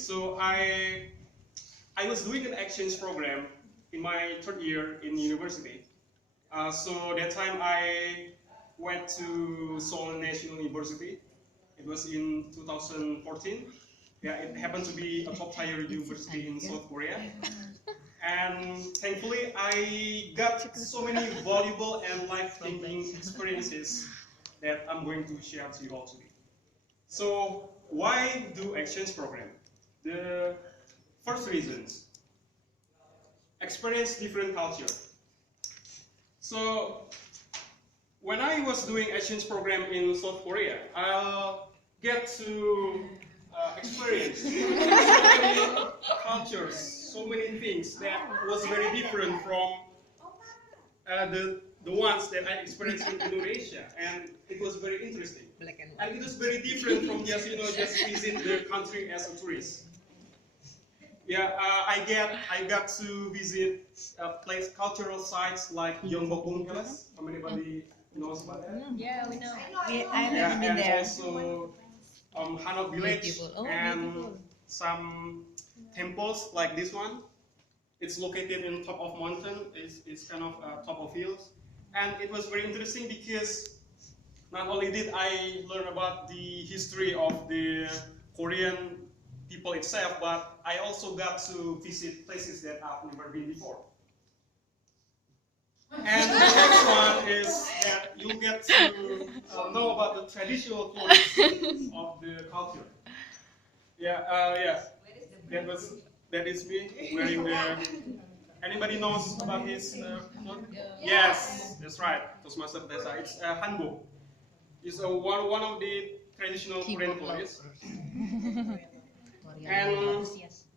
So I was doing an exchange program in my third year in university. So that time I went to Seoul National University. It was in 2014. Yeah, it happened to be a top-tier university in South Korea. And thankfully, I got so many valuable and life-changing experiences that I'm going to share to you all today. So why do exchange program? The first reason, experience different culture. So when I was doing exchange program in South Korea, I'll get to experience so many cultures, so many things that was very different from the ones that I experienced in Indonesia, and it was very interesting. And it was very different from just just visit the country as a tourist. Yeah, I got to visit cultural sites like Gyeongbokgung Palace. How anybody knows about that? Yeah, we know. I've never been And there. also Hanok Village and some temples like this one. It's located in top of mountain. It's kind of top of hills, and it was very interesting because not only did I learn about the history of the Korean people itself, but I also got to visit places that I've never been before. And the next one is that you get to know about the traditional clothes of the culture. Yeah, that is me wearing the. Anybody knows about his clothes? Yes, that's right. Toastmaster Desa. It's hanbok. It's one of the traditional Korean clothes. And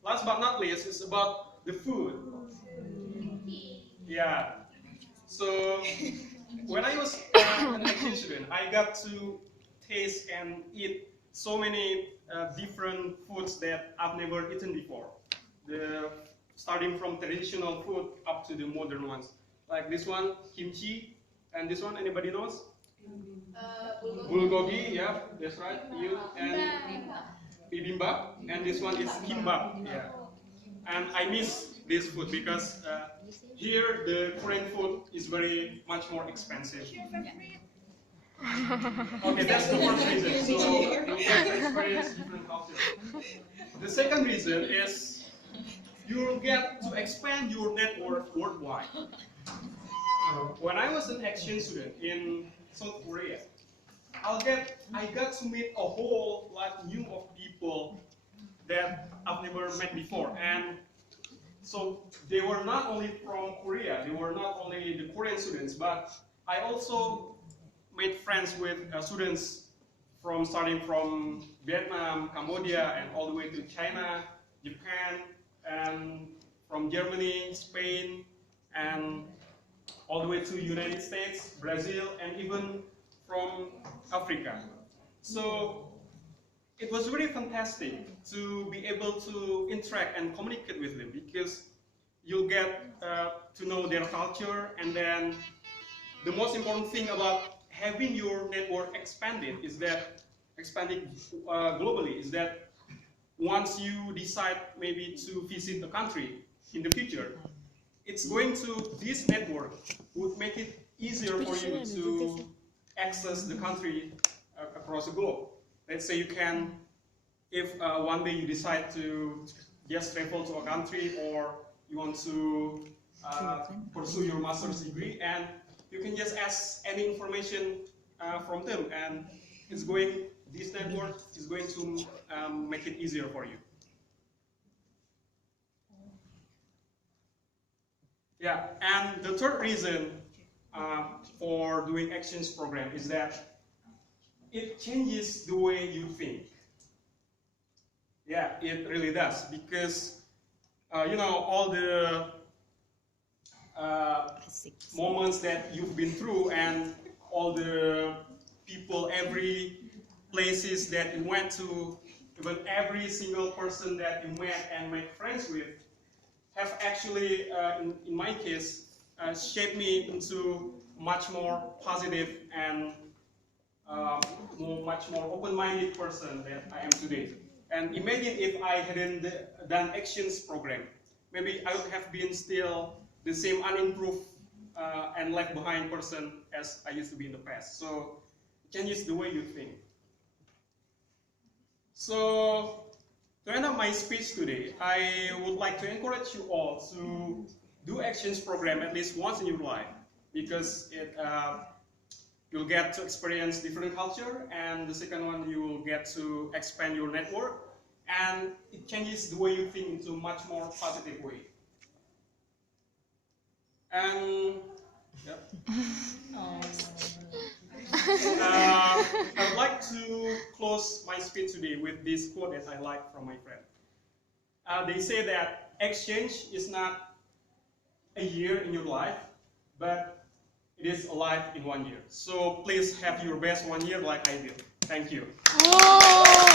last but not least, it's about the food. Yeah. So when I was an exchange student, I got to taste and eat so many different foods that I've never eaten before. Starting from traditional food up to the modern ones. Like this one, kimchi, and this one, anybody knows? Bulgogi, yeah, that's right. You and bibimbap, and this one is kimbap. Yeah. And I miss this food because here the Korean food is very much more expensive. Okay, that's the first reason. So you get to experience different cultures. The second reason is you'll get to expand your network worldwide. When I was an exchange student in South Korea, I got to meet a whole lot new of people that I've never met before, and so they were not only from Korea, they were not only the Korean students, but I also made friends with students starting from Vietnam, Cambodia, and all the way to China, Japan, and from Germany, Spain, and all the way to United States, Brazil, and even from Africa. So it was really fantastic to be able to interact and communicate with them because you'll get to know their culture, and then the most important thing about having your network expanded globally is that once you decide maybe to visit a country in the future, this network would make it easier for you to access the country across the globe. Let's say if one day you decide to just travel to a country, or you want to pursue your master's degree, and you can just ask any information from them, and this network is going to make it easier for you. Yeah, and the third reason for doing exchange program is that it changes the way you think. Yeah, it really does, because all the moments that you've been through, and all the people, every places that you went to, even every single person that you met and made friends with, have actually, in my case, shaped me into much more positive and much more open-minded person that I am today. And imagine if I hadn't done actions program, maybe I would have been still the same unimproved and left behind person as I used to be in the past. So it changes the way you think. So to end up my speech today, I would like to encourage you all to do actions program at least once in your life, because you'll get to experience different culture, and the second one, you will get to expand your network, and it changes the way you think into a much more positive way. And yep. I would like to close my speech today with this quote that I like from my friend. They say that exchange is not a year in your life, but it is a life in 1 year. So please have your best 1 year like I did. Thank you. Oh.